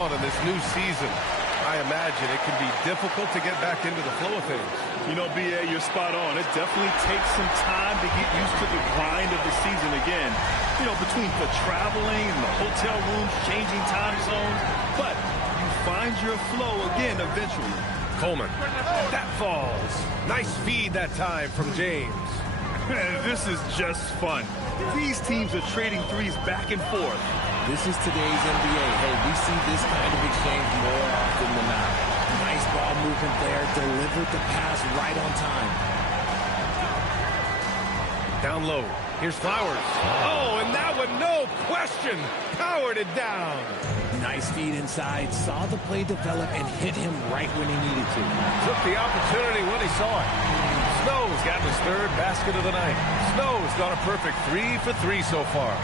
In this new season, I imagine it can be difficult to get back into the flow of things. You know, B.A., you're spot on. It definitely takes some time to get used to the grind of the season again. You know, between the traveling and the hotel rooms, changing time zones. But you find your flow again eventually. Coleman. That falls. Nice feed that time from James. This is just fun. These teams are trading threes back and forth. This is today's NBA. Hey, we see this kind of exchange more often than not. Nice ball movement there. Delivered the pass right on time. Down low. Here's Flowers. Oh, and that one, no question, powered it down. Nice feed inside. Saw the play develop and hit him right when he needed to. Took the opportunity when he saw it. Snow's got his third basket of the night. Snow's got a perfect 3 for 3 so far.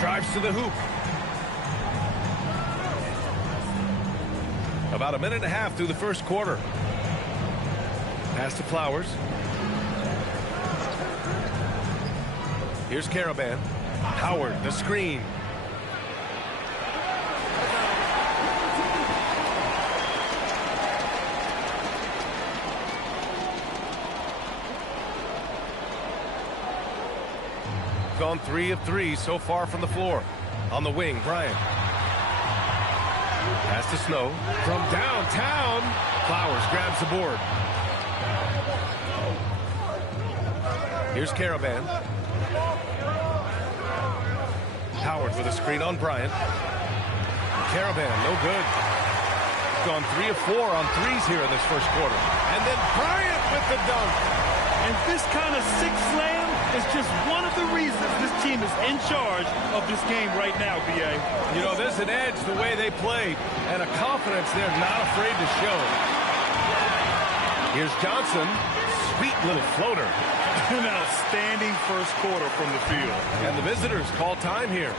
Drives to the hoop. About a minute and a half through the first quarter. Pass to Flowers. Here's Caravan. Howard, the screen. Gone 3 of 3 so far from the floor. On the wing, Bryant. Pass to Snow. From downtown, Flowers grabs the board. Here's Caravan. Howard with a screen on Bryant. Caravan, no good. Gone 3 of 4 on threes here in this first quarter. And then Bryant with the dunk. And this kind of six slam is just one of the reasons this team is in charge of this game right now, B.A. You know, there's an edge the way they play and a confidence they're not afraid to show. Here's Johnson. Sweet little floater. An outstanding first quarter from the field. And the visitors call time here.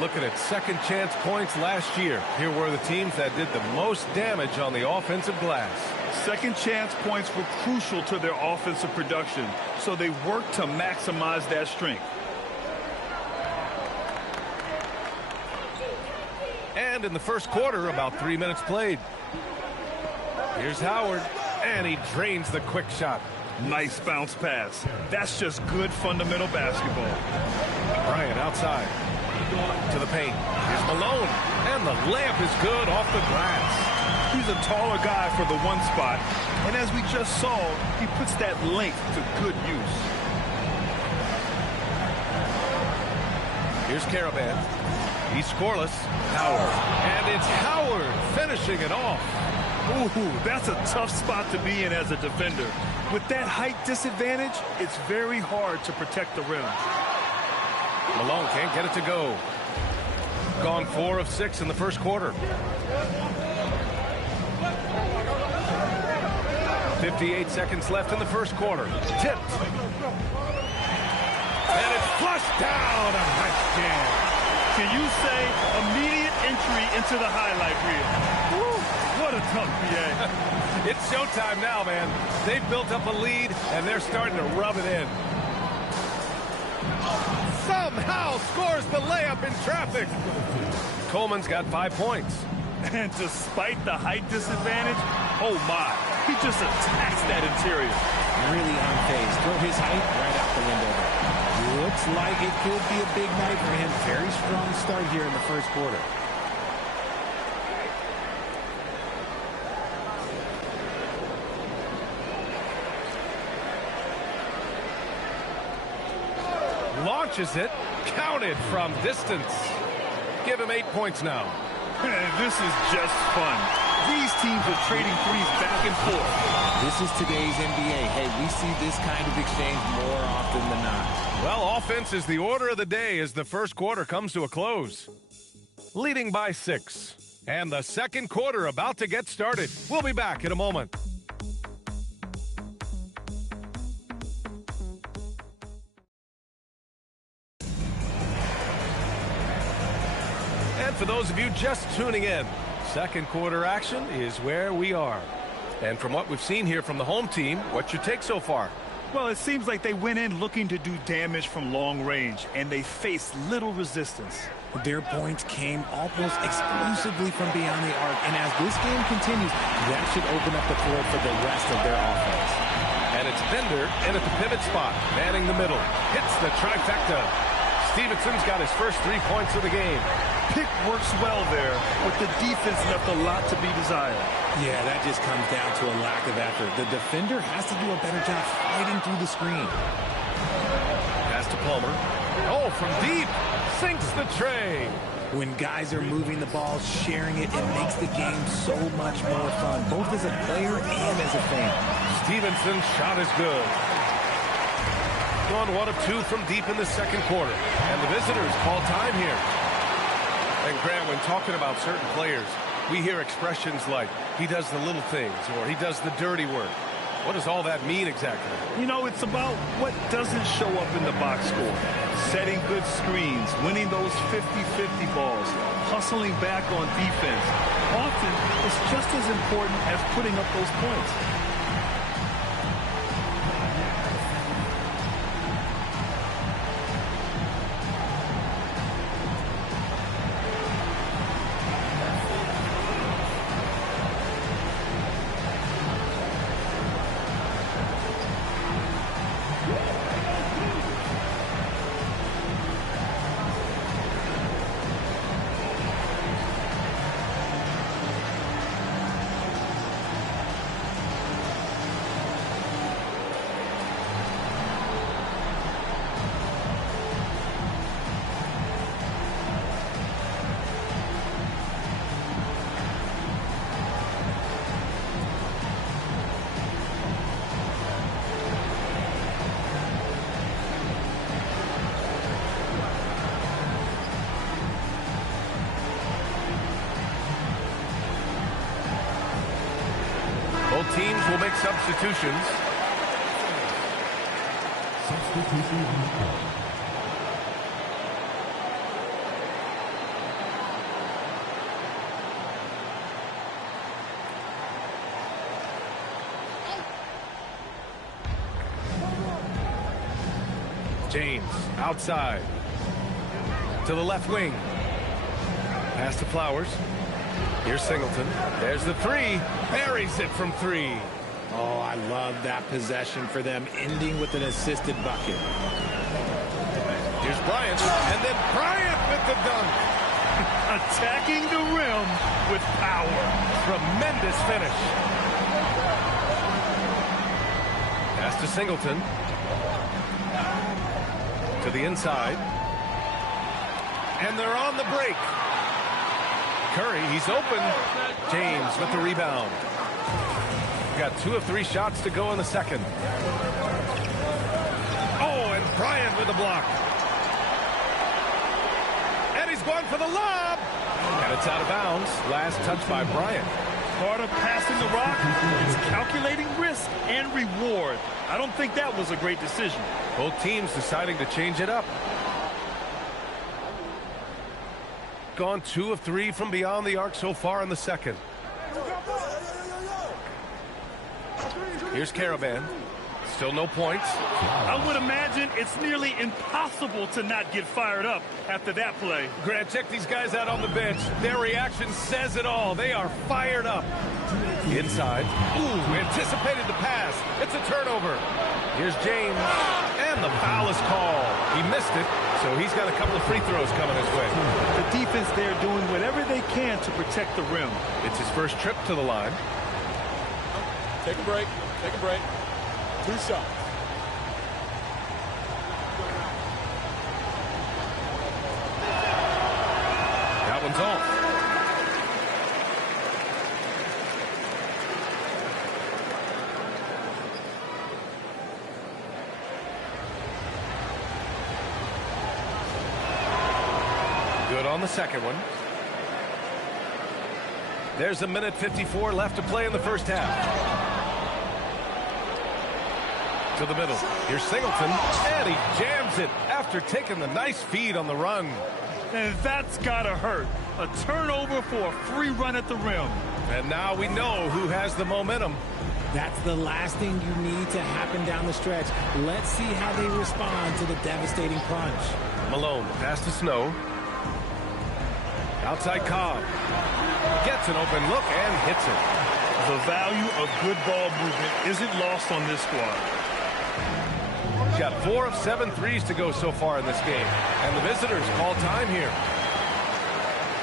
Looking at second chance points last year. Here were the teams that did the most damage on the offensive glass. Second chance points were crucial to their offensive production, so they worked to maximize that strength. And in the first quarter, about 3 minutes played. Here's Howard, and he drains the quick shot. Nice bounce pass. That's just good fundamental basketball. Bryant outside. To the paint. Here's Malone. And the layup is good off the glass. He's a taller guy for the one spot. And as we just saw, he puts that length to good use. Here's Caravan. He's scoreless. Howard. And it's Howard finishing it off. Ooh, that's a tough spot to be in as a defender. With that height disadvantage, it's very hard to protect the rim. Malone can't get it to go. Gone 4 of 6 in the first quarter. 58 seconds left in the first quarter. Tipped. And it's flushed down. A nice jam. Can you say immediate entry into the highlight reel? Woo. What a dunk, BA. It's showtime now, man. They've built up a lead, and they're starting to rub it in. Somehow scores the layup in traffic. Coleman's got 5 points. And despite the height disadvantage, oh my, he just attacks that interior. Really unfazed. Throw his height right out the window. Looks like it could be a big night for him. Very strong start here in the first quarter. Launches it. Counted from distance. Give him 8 points now. This is just fun. These teams are trading threes back and forth. This is today's NBA. Hey, we see this kind of exchange more often than not. Well, offense is the order of the day as the first quarter comes to a close. Leading by 6. And the second quarter about to get started. We'll be back in a moment. And for those of you just tuning in, second quarter action is where we are. And from what we've seen here from the home team, what's your take so far? Well, it seems like they went in looking to do damage from long range, and they faced little resistance. Their points came almost exclusively from beyond the arc, and as this game continues, that should open up the floor for the rest of their offense. And it's Bender in at the pivot spot, manning the middle. Hits the trifecta. Stevenson's got his first 3 points of the game. Pick works well there, but the defense left a lot to be desired. Yeah, that just comes down to a lack of effort. The defender has to do a better job fighting through the screen. Pass to Palmer. Oh, from deep. Sinks the tray. When guys are moving the ball, sharing it, it makes the game so much more fun, both as a player and as a fan. Stevenson's shot is good. Gone 1 of 2 from deep in the second quarter. And the visitors call time here. And Grant, when talking about certain players, we hear expressions like, he does the little things, or he does the dirty work. What does all that mean exactly? You know, it's about what doesn't show up in the box score. Setting good screens, winning those 50-50 balls, hustling back on defense. Often, it's just as important as putting up those points. Both teams will make substitutions. James outside to the left wing. Pass to Flowers. Here's Singleton. There's the three. Buries it from 3. Oh, I love that possession for them, ending with an assisted bucket. Here's Bryant, and then Bryant with the dunk. Attacking the rim with power. Tremendous finish. Pass to Singleton. To the inside. And they're on the break. Curry, he's open. James with the rebound. Got 2 of 3 shots to go in the second. Oh, and Bryant with the block. And he's going for the lob. And it's out of bounds. Last touch by Bryant. Part of passing the rock is calculating risk and reward. I don't think that was a great decision. Both teams deciding to change it up. Gone 2 of 3 from beyond the arc so far in the second. Here's Caravan. Still no points. I would imagine it's nearly impossible to not get fired up after that play. Grant, check these guys out on the bench. Their reaction says it all. They are fired up. Inside. Ooh, anticipated the pass. It's a turnover. Here's James. And the foul is called. He missed it, so he's got a couple of free throws coming his way. The defense there doing whatever they can to protect the rim. It's his first trip to the line. Take a break. Take a break. 2 shots. That one's off. Good on the second one. There's a minute 54 left to play in the first half. To the middle. Here's Singleton, and he jams it after taking the nice feed on the run. And that's gotta hurt. A turnover for a free run at the rim. And now we know who has the momentum. That's the last thing you need to happen down the stretch. Let's see how they respond to the devastating punch. Malone pass to Snow. Outside Cobb. Gets an open look and hits it. The value of good ball movement isn't lost on this squad. He's got 4 of 7 threes to go so far in this game. And the visitors call time here.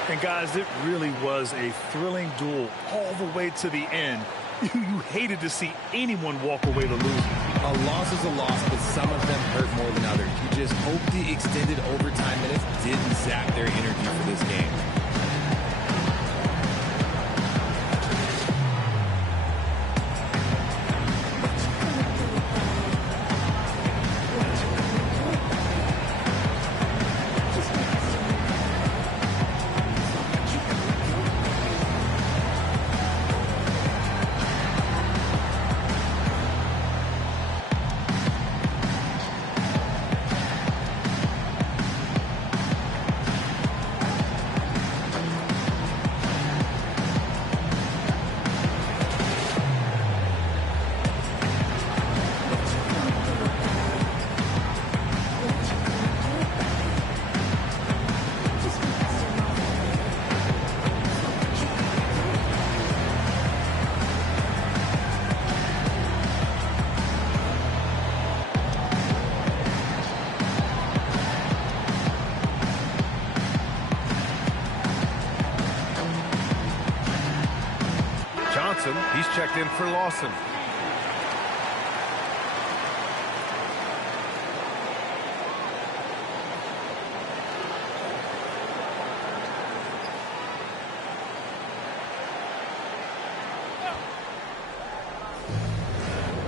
And guys, it really was a thrilling duel all the way to the end. You hated to see anyone walk away to lose. A loss is a loss, but some of them hurt more than others. You just hope the extended overtime minutes didn't zap their energy for this game. He's checked in for Lawson.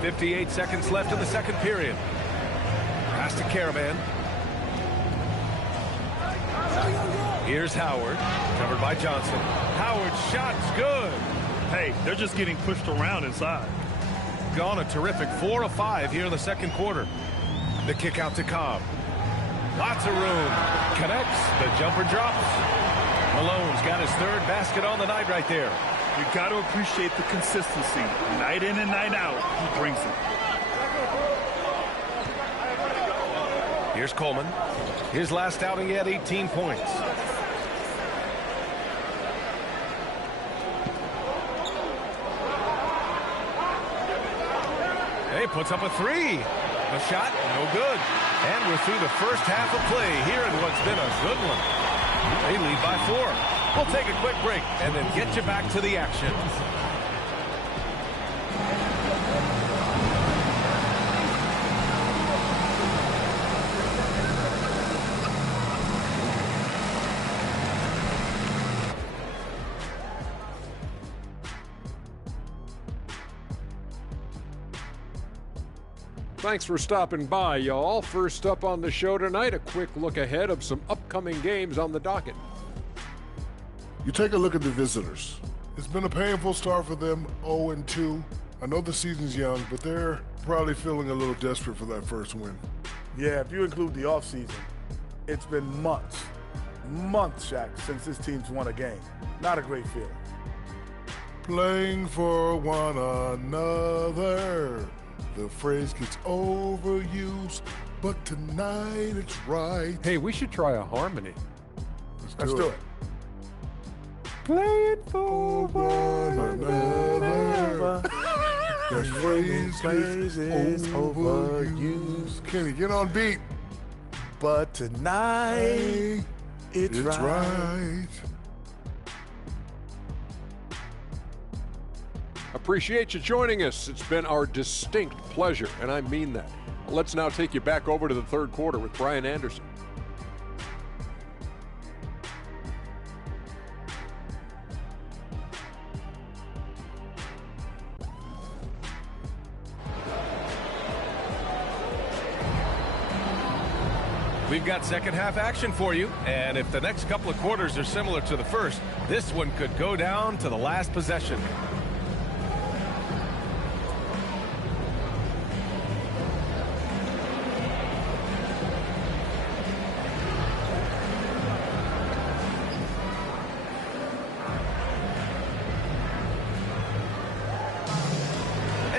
.58 seconds left in the second period. Pass to Caravan. Here's Howard, covered by Johnson. Howard's shot's good. Hey, they're just getting pushed around inside. Gone a terrific 4 of 5 here in the second quarter. The kick out to Cobb. Lots of room. Connects. The jumper drops. Malone's got his 3rd basket on the night right there. You got to appreciate the consistency. Night in and night out, he brings it. Here's Coleman. His last outing, he had 18 points. He puts up a 3. The shot, no good. And we're through the first half of play here in what's been a good one. They lead by 4. We'll take a quick break and then get you back to the action. Thanks for stopping by, y'all. First up on the show tonight, a quick look ahead of some upcoming games on the docket. You take a look at the visitors. It's been a painful start for them, 0-2. I know the season's young, but they're probably feeling a little desperate for that first win. Yeah, if you include the offseason, it's been months, Shaq, since this team's won a game. Not a great feeling. playing for one another. The phrase gets overused, but tonight it's right. Hey, we should try a harmony. Let's do it. Playing for one Another. The phrase Phrase is gets overused. Kenny, get on beat. But tonight, it's right. right. Appreciate you joining us. It's been our distinct pleasure, and I mean that. Let's now take you back over to the third quarter with Brian Anderson. We've got second half action for you, and if the next couple of quarters are similar to the first, this one could go down to the last possession.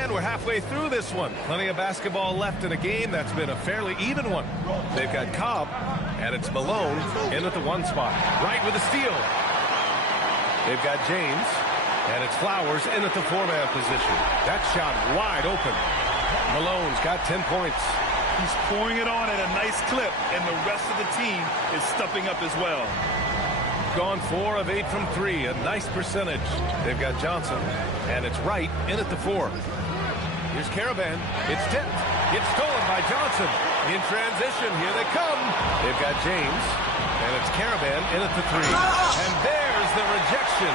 We're halfway through this one. Plenty of basketball left in a game that's been a fairly even one. They've got Cobb, and it's Malone in at the one spot. Wright with a steal. They've got James, and it's Flowers in at the four-man position. That shot wide open. Malone's got 10 points. He's pouring it on at a nice clip, and the rest of the team is stepping up as well. Gone 4 of 8 from 3, a nice percentage. They've got Johnson, and it's Wright in at the 4. Here's Caravan. It's tipped. It's stolen by Johnson. In transition, here they come. They've got James, and it's Caravan in at the 3. And there's the rejection.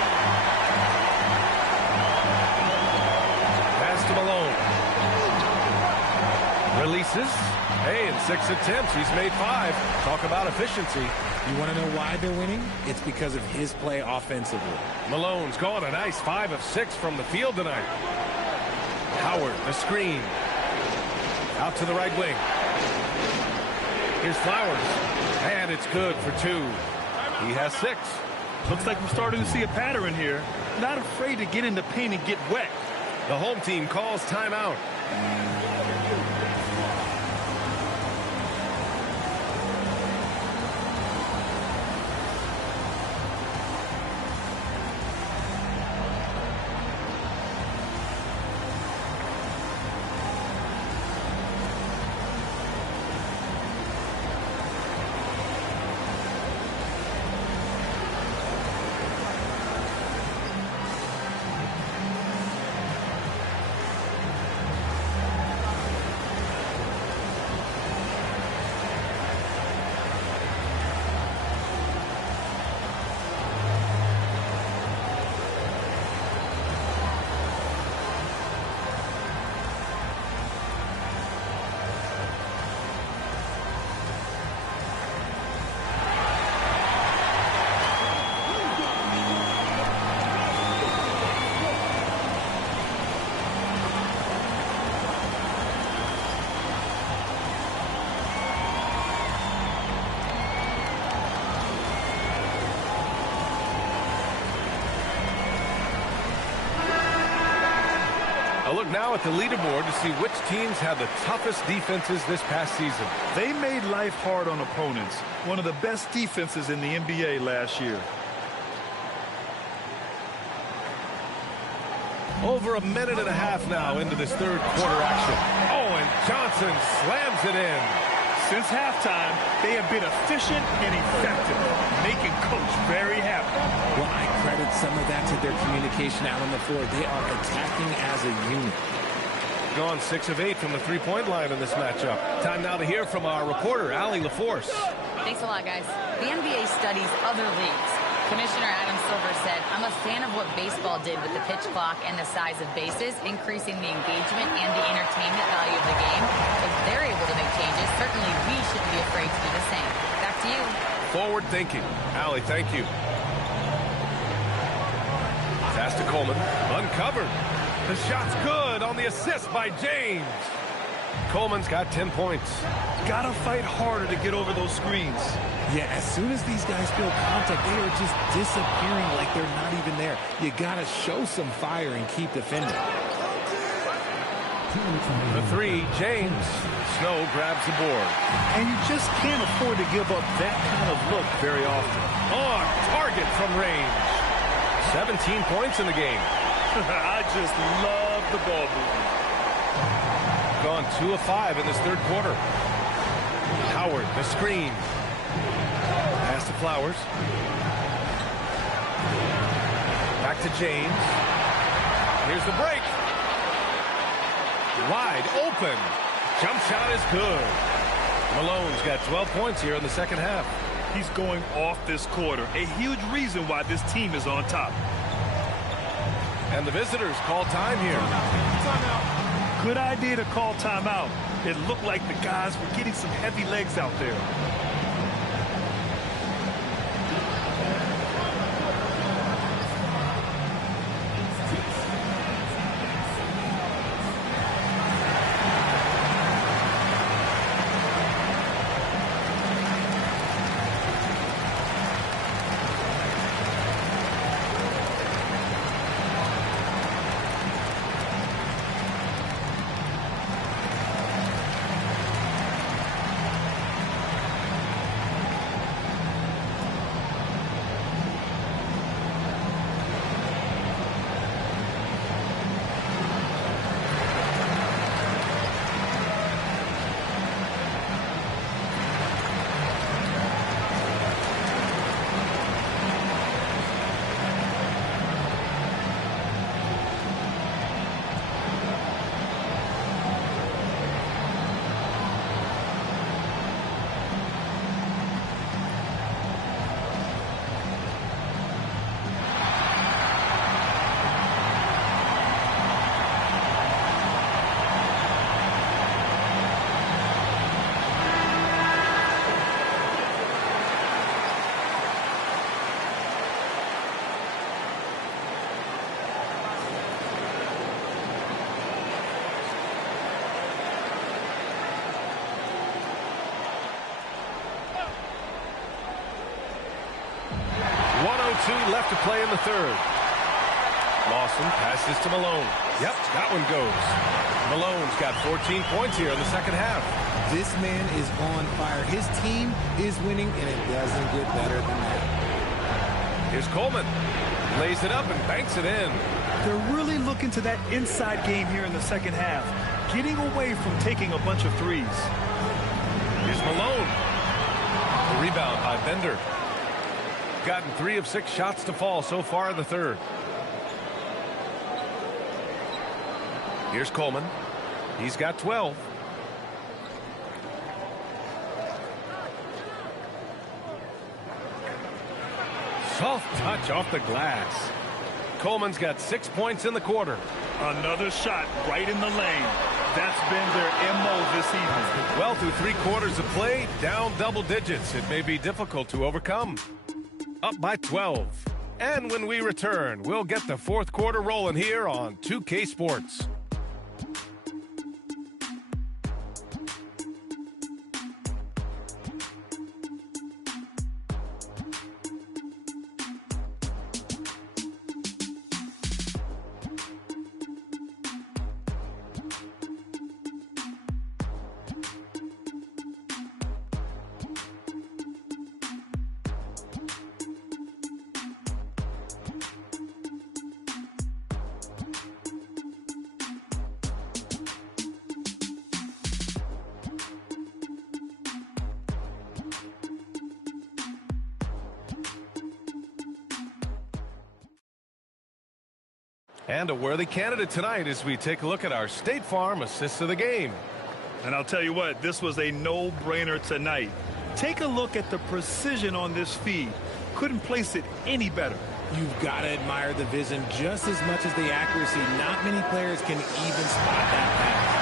Pass to Malone. Releases. Hey, in 6 attempts, he's made 5. Talk about efficiency. You want to know why they're winning? It's because of his play offensively. Malone's going a nice 5 of 6 from the field tonight. Howard, the screen. Out to the right wing. Here's Flowers. And it's good for 2. He has 6. Looks like we're starting to see a pattern here. Not afraid to get in the paint and get wet. The home team calls timeout. A look now at the leaderboard to see which teams have the toughest defenses this past season. They made life hard on opponents. One of the best defenses in the NBA last year. Over a minute and a half now into this third quarter action. Oh, and Johnson slams it in. Since halftime, they have been efficient and effective, making Coach very happy. Well, I credit some of that to their communication out on the floor. They are attacking as a unit. Gone 6 of 8 from the three-point line in this matchup. Time now to hear from our reporter, Allie LaForce. Thanks a lot, guys. The NBA studies other leagues. Commissioner Adam Silver said, I'm a fan of what baseball did with the pitch clock and the size of bases, increasing the engagement and the entertainment value of the game. If they're able to make changes, certainly we shouldn't be afraid to do the same. Back to you. Forward thinking. Allie, thank you. Pass to Coleman. Uncovered. The shot's good on the assist by James. Coleman's got 10 points. Gotta fight harder to get over those screens. Yeah, as soon as these guys feel contact, they are just disappearing like they're not even there. You gotta show some fire and keep defending. The three, James. Snow grabs the board. And you just can't afford to give up that kind of look very often. On target from range. 17 points in the game. I just love the ball movement. Gone 2 of 5 in this third quarter. Howard, the screen. Pass to Flowers. Back to James. Here's the break. Wide open. Jump shot is good. Malone's got 12 points here in the second half. He's going off this quarter. A huge reason why this team is on top. And the visitors call time here. Good idea to call timeout. It looked like the guys were getting some heavy legs out there. Left to play in the third. Lawson passes to Malone. Yep, that one goes. Malone's got 14 points here in the second half. This man is on fire. His team is winning, and it doesn't get better than that. Here's Coleman. Lays it up and banks it in. They're really looking to that inside game here in the second half, getting away from taking a bunch of threes. Here's Malone. The rebound by Bender. Gotten 3 of 6 shots to fall so far in the third. Here's Coleman. He's got 12. Soft touch off the glass. Coleman's got 6 points in the quarter. Another shot right in the lane. That's been their MO this evening. Well, through 3 quarters of play, down double digits. It may be difficult to overcome. Up by 12. And when we return, we'll get the fourth quarter rolling here on 2K Sports. And a worthy candidate tonight as we take a look at our State Farm assists of the game. And I'll tell you what, this was a no-brainer tonight. Take a look at the precision on this feed. Couldn't place it any better. You've got to admire the vision just as much as the accuracy. Not many players can even spot that pass.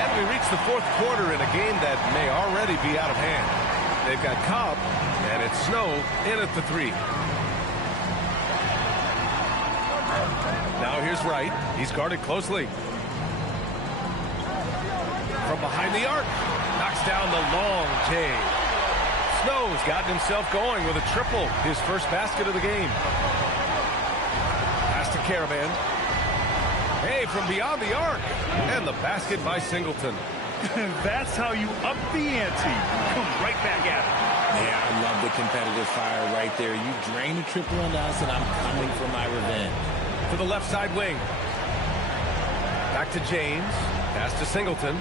And we reach the fourth quarter in a game that may already be out of hand. They've got Cobb, and it's Snow in at the 3. Now here's Wright. He's guarded closely. In the arc. Knocks down the long J. Snow's gotten himself going with a triple. His first basket of the game. Pass to Caravan. Hey, from beyond the arc. And the basket by Singleton. That's how you up the ante. Come right back at it. Yeah, I love the competitive fire right there. You drain the triple on us, and I'm coming for my revenge. To the left side wing. Back to James. Pass to Singleton.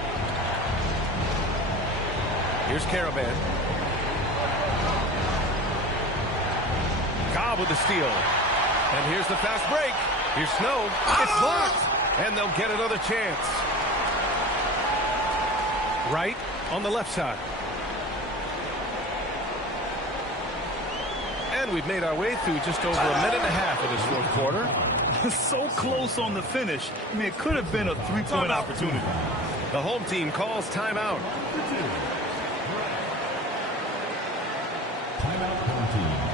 Here's Caravan. Cobb with the steal. And here's the fast break. Here's Snow. It's blocked. And they'll get another chance. Right on the left side. And we've made our way through just over a minute and a half of this fourth quarter. So close on the finish. I mean, it could have been a three-point opportunity. The home team calls timeout. Timeout penalty.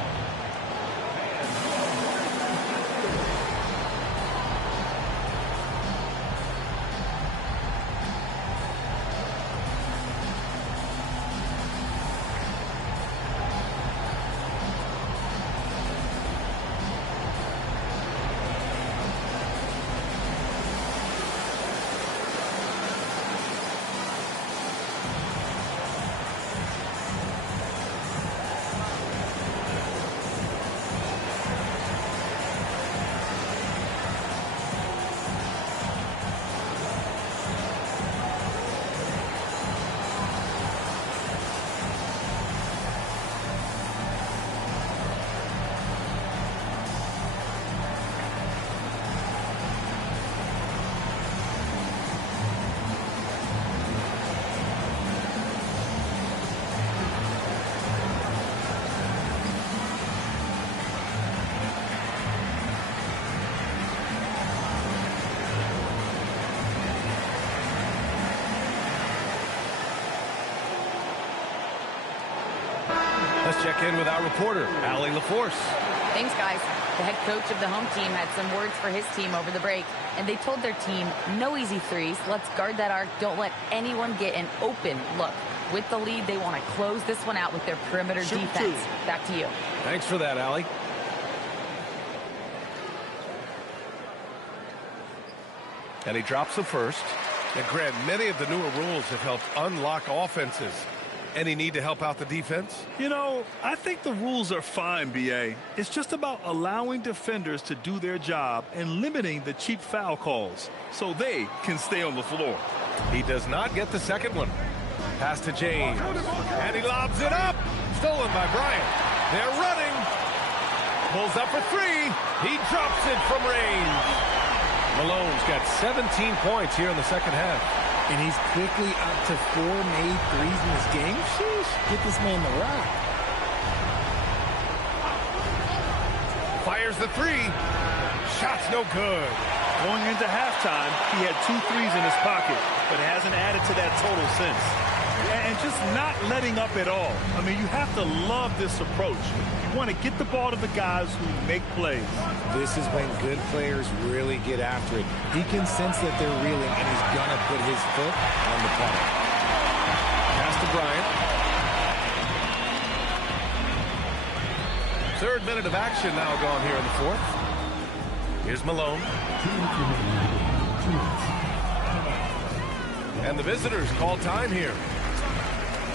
Let's check in with our reporter, Allie LaForce. Thanks, guys. The head coach of the home team had some words for his team over the break, and they told their team, no easy threes. Let's guard that arc. Don't let anyone get an open look. With the lead, they want to close this one out with their perimeter defense. Back to you. Thanks for that, Allie. And he drops the first. And Grant, many of the newer rules have helped unlock offenses. Any need to help out the defense? You know, I think the rules are fine, B.A. It's just about allowing defenders to do their job and limiting the cheap foul calls so they can stay on the floor. He does not get the second one. Pass to James. And he lobs it up. Stolen by Bryant. They're running. Pulls up for three. He drops it from range. Malone's got 17 points here in the second half. And he's quickly up to 4 made threes in this game. Sheesh, get this man the rock. Fires the three. Shot's no good. Going into halftime, he had 2 threes in his pocket, but hasn't added to that total since. And just not letting up at all. I mean, you have to love this approach. You want to get the ball to the guys who make plays. This is when good players really get after it. He can sense that they're reeling, and he's going to put his foot on the pedal. Pass to Bryant. Third minute of action now gone here in the fourth. Here's Malone. And the visitors call time here.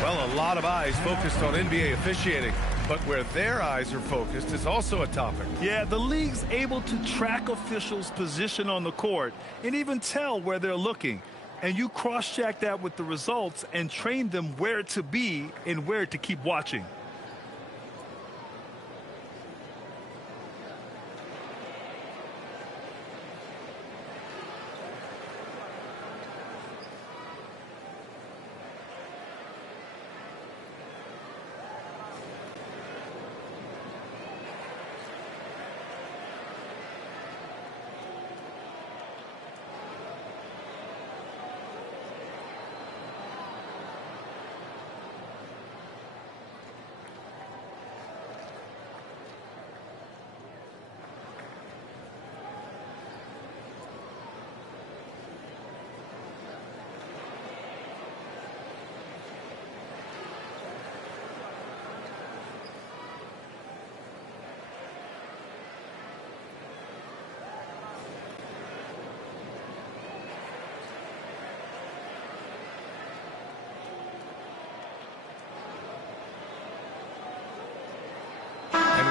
Well, a lot of eyes focused on NBA officiating, but where their eyes are focused is also a topic. Yeah, the league's able to track officials' position on the court and even tell where they're looking. And you cross-check that with the results and train them where to be and where to keep watching.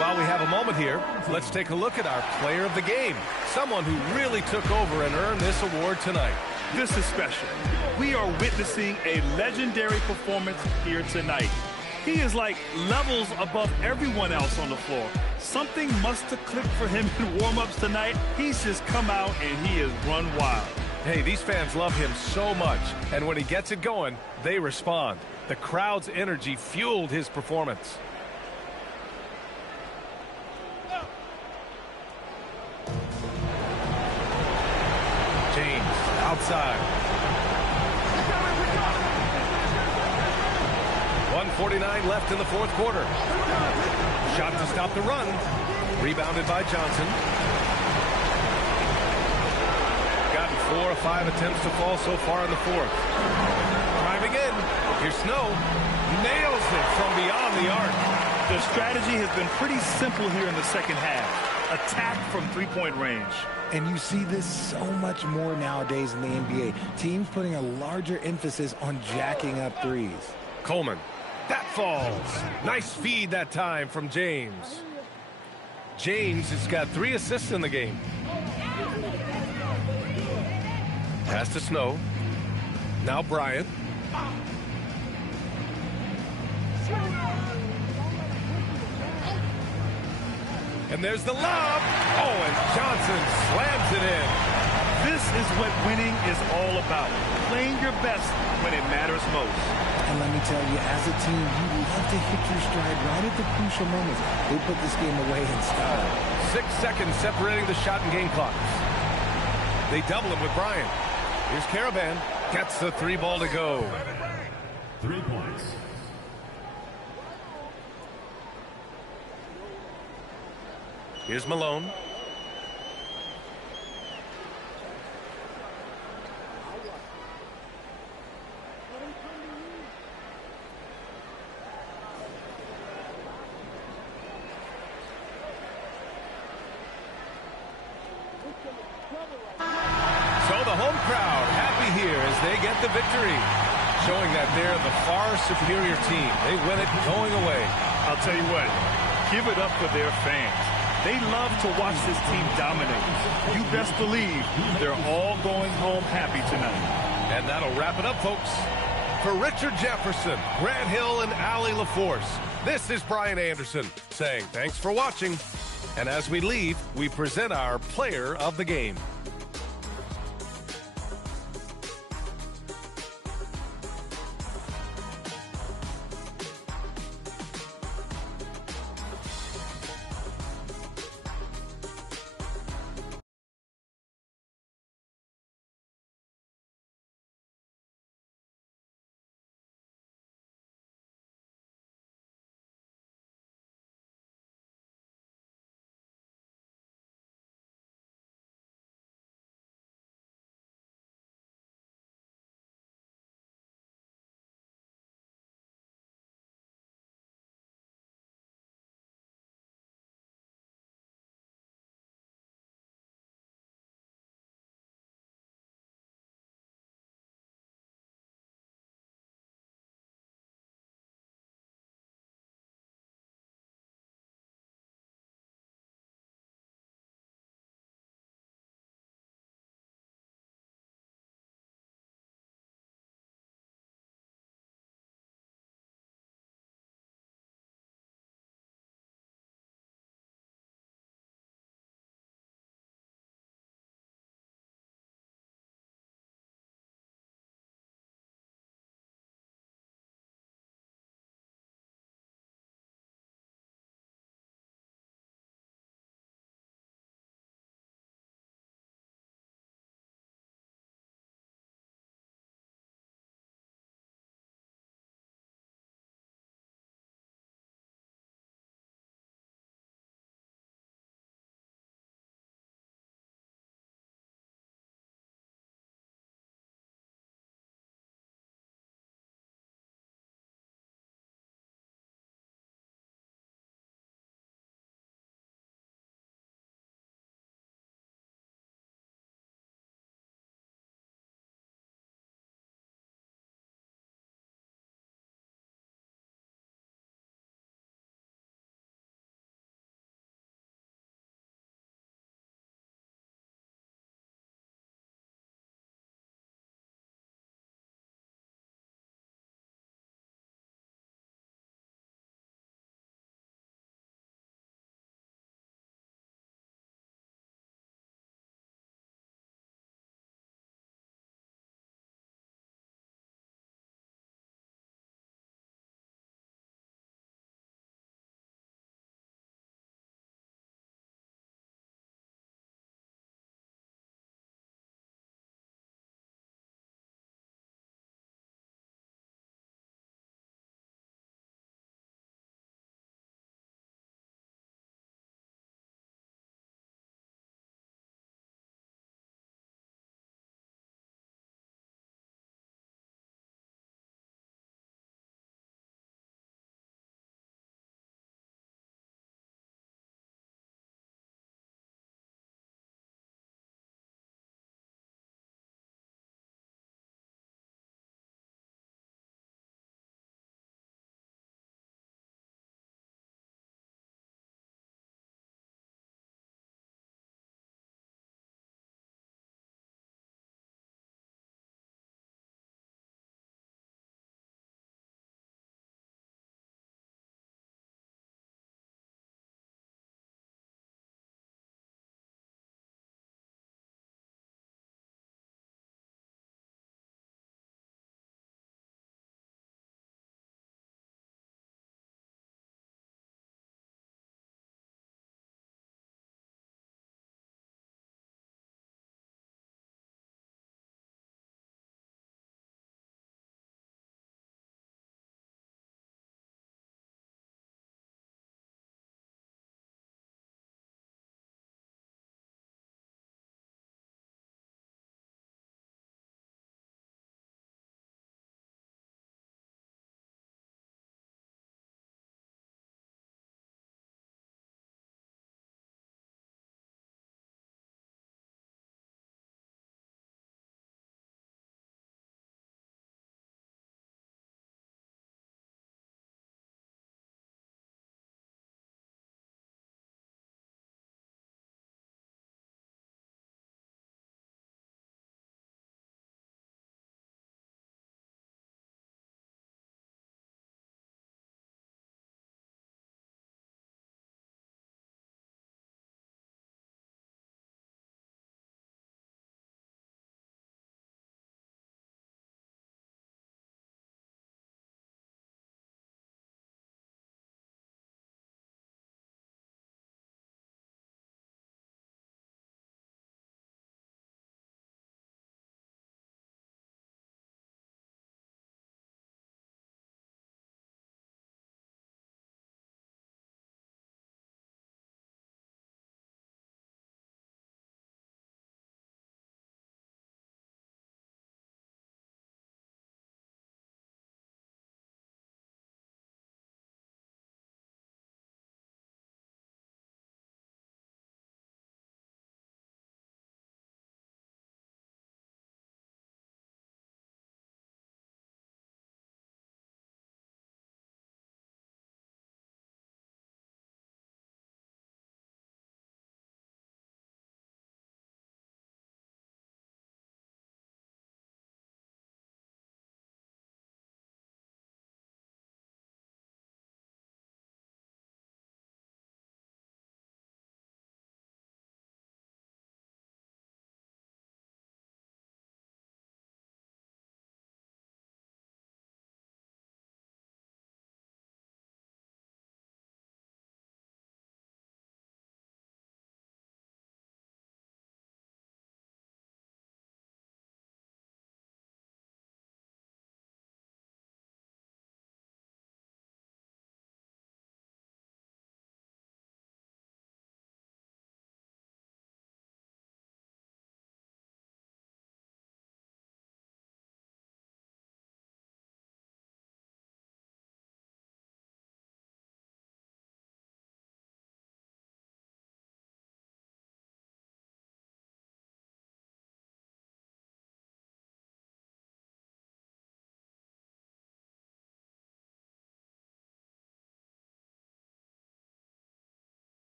while we have a moment here, let's take a look at our player of the game, someone who really took over and earned this award tonight. This is special. We are witnessing a legendary performance here tonight. He is like levels above everyone else on the floor. Something must have clicked for him in warm-ups tonight. He's just come out and he has run wild. Hey, these fans love him so much, and when he gets it going, they respond. The crowd's energy fueled his performance. James, outside. 1:49 left in the fourth quarter. Shot to stop the run. Rebounded by Johnson. Gotten 4 of 5 attempts to fall so far in the fourth. Driving in. Here's Snow. Nails it from beyond the arc. The strategy has been pretty simple here in the second half. Attack from three-point range. And you see this so much more nowadays in the NBA. Teams putting a larger emphasis on jacking up threes. Coleman. That falls. Nice feed that time from James. James has got 3 assists in the game. Pass to Snow. Now Bryant. And there's the lob. Oh, and Johnson slams it in. This is what winning is all about. Playing your best when it matters most. And let me tell you, as a team, you love to hit your stride right at the crucial moments. They put this game away in style. 6 seconds separating the shot and game clocks. They double him with Bryant. Here's Caravan. Gets the 3 ball to go. 3 points. Here's Malone. So the home crowd happy here as they get the victory, showing that they're the far superior team. They win it going away. I'll tell you what, give it up for their fans. They love to watch this team dominate. You best believe they're all going home happy tonight. And that'll wrap it up, folks. For Richard Jefferson, Grant Hill, and Allie LaForce, this is Brian Anderson saying thanks for watching. And as we leave, we present our player of the game.